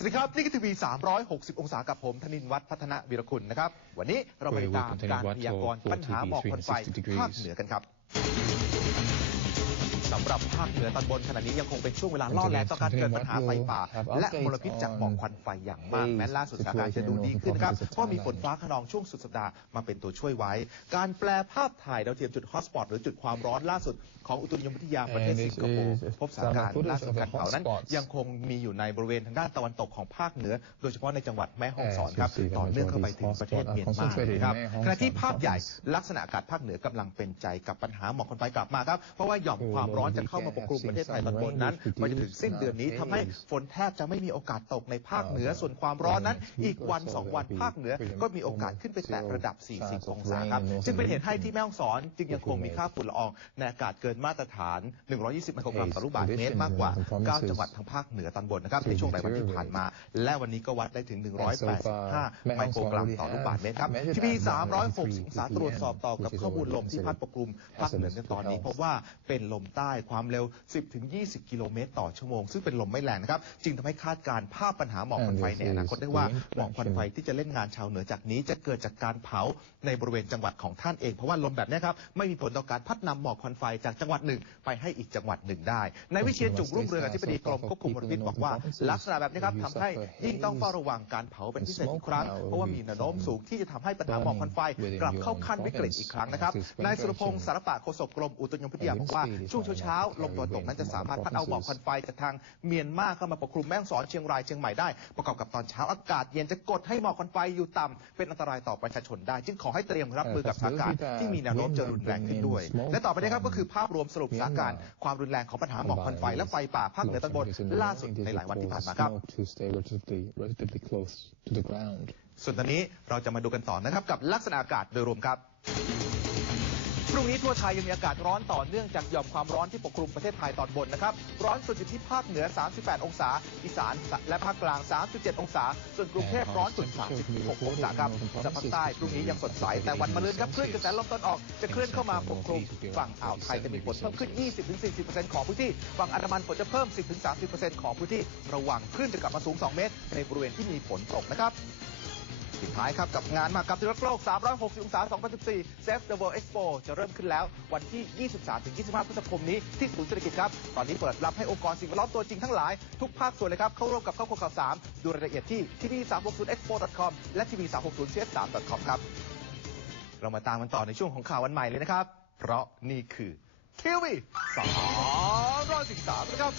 สวัสดีครับนี่คือทีวี 360 องศากับผมธนินทร์วัฒน์พัฒนวีรคุณนะครับ วันนี้เราไปติดตามการพยากรณ์ปัญหาหมอกควันไฟภาคเหนือกันครับ สำหรับภาคเหนือตอนบนขณะนี้ยังคงเป็นช่วงเวลาล่อแหลมต่อการเกิดปัญหาไฟป่า และมลพิษจากหมอกควันไฟอย่างมากแม้ล่าสุดสถานการณ์จะดูดีขึ้นนะครับเพราะมีฝนฟ้าขนองช่วงสุดสัปดาห์มาเป็นตัวช่วยไว้ การแปลภาพถ่ายดาวเทียมจุดฮอตสปอตหรือจุดความร้อนล่าสุดของอุตุนิยมวิทยาประเทศสิงคโปร์พบสถานการณ์ล่าสุดการเผานั้น ยังคงมีอยู่ในบริเวณทางด้านตะวันตกของภาคเหนือ โดยเฉพาะในจังหวัดแม่ฮ่องสอนครับต่อเนื่องเข้าไปถึงประเทศเมียนมาเลยครับขณะที่ภาพใหญ่ลักษณะอากาศภาคเหนือกำลังเป็นใจกับปัญหาหมอกควันไฟกลับมาครับเพราะว่าหย่อมความร้อนจะเข้ามาปกคลุมประเทศไทยตอนบนนั้นมาจนถึงสิ้นเดือนนี้ทำให้ฝนแทบจะไม่มีโอกาสตกในภาคเหนือส่วนความร้อนนั้น อีกวันสองวันภาคเหนือก็มีโอกาสขึ้นไปแตะระดับ 40 องศาครับซึ่งเป็นเหตุให้ที่แม่ฮ่องสอนจึงยังคงมีค่าฝุ่นละอองในอากาศเกินมาตรฐาน 120 ไมโครกรัมต่อลูกบาศก์เมตรมากกว่า 9 จังหวัดทางภาคเหนือตอนบนนะครับในช่วงหลายวันที่ผ่านมา และวันนี้ก็วัดได้ถึง 185 ไมโครกรัมต่อลูกบาศก์เมตรครับทีวี360องศาตรวจสอบต่อกับข้อมูลลมที่พัดปกคลุมภาคเหนือในตอนนี้พบว่าเป็นลมใต้ความเร็ว 10-20 กิโลเมตรต่อชั่วโมง ซึ่งเป็นลมไม่แรงนะครับ จึงทำให้คาดการณ์ภาพปัญหาหมอกควันไฟในอนาคตได้ว่าหมอกควันไฟที่จะเล่นงานชาวเหนือจากนี้ จะเกิดจากการเผาในบริเวณจังหวัดของท่านเอง เพราะว่าลมแบบนี้ครับไม่มีผลต่อการพัดนำหมอกควันไฟจากจังหวัดหนึ่ง ไปให้อีกจังหวัดหนึ่งได้ในวิเชียรจุกรุ่งเรืองอธิบดีกรมควบคุมมลพิษบอกว่า ลักษณะแบบนี้ครับทำให้ยิ่งต้องเฝ้าระวังการเผาเป็นพิเศษทุกครั้งเพราะว่ามีแนวโน้มสูงที่จะทำให้ปัญหาหมอกควันไฟ กลับเข้าขั้นวิกฤตอีกครั้งนะครับนายสุรพงศ์สารปะโฆษกกรมอุตุนิยมวิทยาบอกว่าช่วงเช้าๆลมตะวันตกนั้นจะสามารถพัดเอาหมอกควันไฟจากทางเมียนมาเข้ามาปกคลุมแม่ฮ่องสอนเชียงรายเชียงใหม่ได้ ประกอบกับตอนเช้าอากาศเย็นจะกดให้หมอกควันไฟอยู่ต่ำเป็นอันตรายต่อประชาชนได้ จึงขอให้เตรียมรับมือกับสถานการณ์ที่มีแนวโน้มจะรุนแรงขึ้นด้วย และต่อไปนี้ครับก็คือภาพรวมสรุปสถานการณ์ความรุนแรงของปัญหาหมอกควันไฟและไฟป่าภาคเหนือตอนบนล่าสุดในหลายวันที่ผ่านมาครับส่วนตอนนี้เราจะมาดูกันต่อนะครับกับลักษณะอากาศโดยรวมครับพรุ่ง นี้ทั่วไทยยังมีอากาศร้อนต่อเนื่องจากหย่อมความร้อนที่ปกคลุมประเทศไทยตอนบนนะครับ ร้อนสุดอยู่ที่ภาคเหนือ 38 องศา อีสานและภาคกลาง 37 องศา ส่วนกรุงเทพร้อนสุด 36 องศาครับแต่ภาคใต้พรุ่งนี้ยังสดใส แต่วันมะรืนครับคลื่นกระแสลมตอนออกจะเคลื่อนเข้ามาปกคลุมฝั่งอ่าวไทยจะมีฝนเพิ่มขึ้น 20-40%ของพื้นที่ ฝั่งอันดามันฝนจะเพิ่ม 10-30%ของพื้นที่ ระวังคลื่นจะกลับมาสูง 2 เมตร ในบริเวณที่มีฝนตกนะครับ ปิดท้ายครับกับงานมากรรมที่รักโลก 360 องศา 2014 Save the World Expo จะเริ่มขึ้นแล้ววันที่ 23-25 พฤษภาคมนี้ที่ศูนย์เศรษฐกิจครับ ตอนนี้เปิดรับให้องค์กรสิ่งแวดล้อมตัวจริงทั้งหลาย ทุกภาคส่วนเลยครับ เข้าร่วมกับครอบครัวข่าวสามดูรายละเอียดที่ tv360expo.com และ tv360cs3.com ครับ เรามาตามกันต่อในช่วงของข่าววันใหม่เลยนะครับ เพราะนี่คือทีวี313นะครับ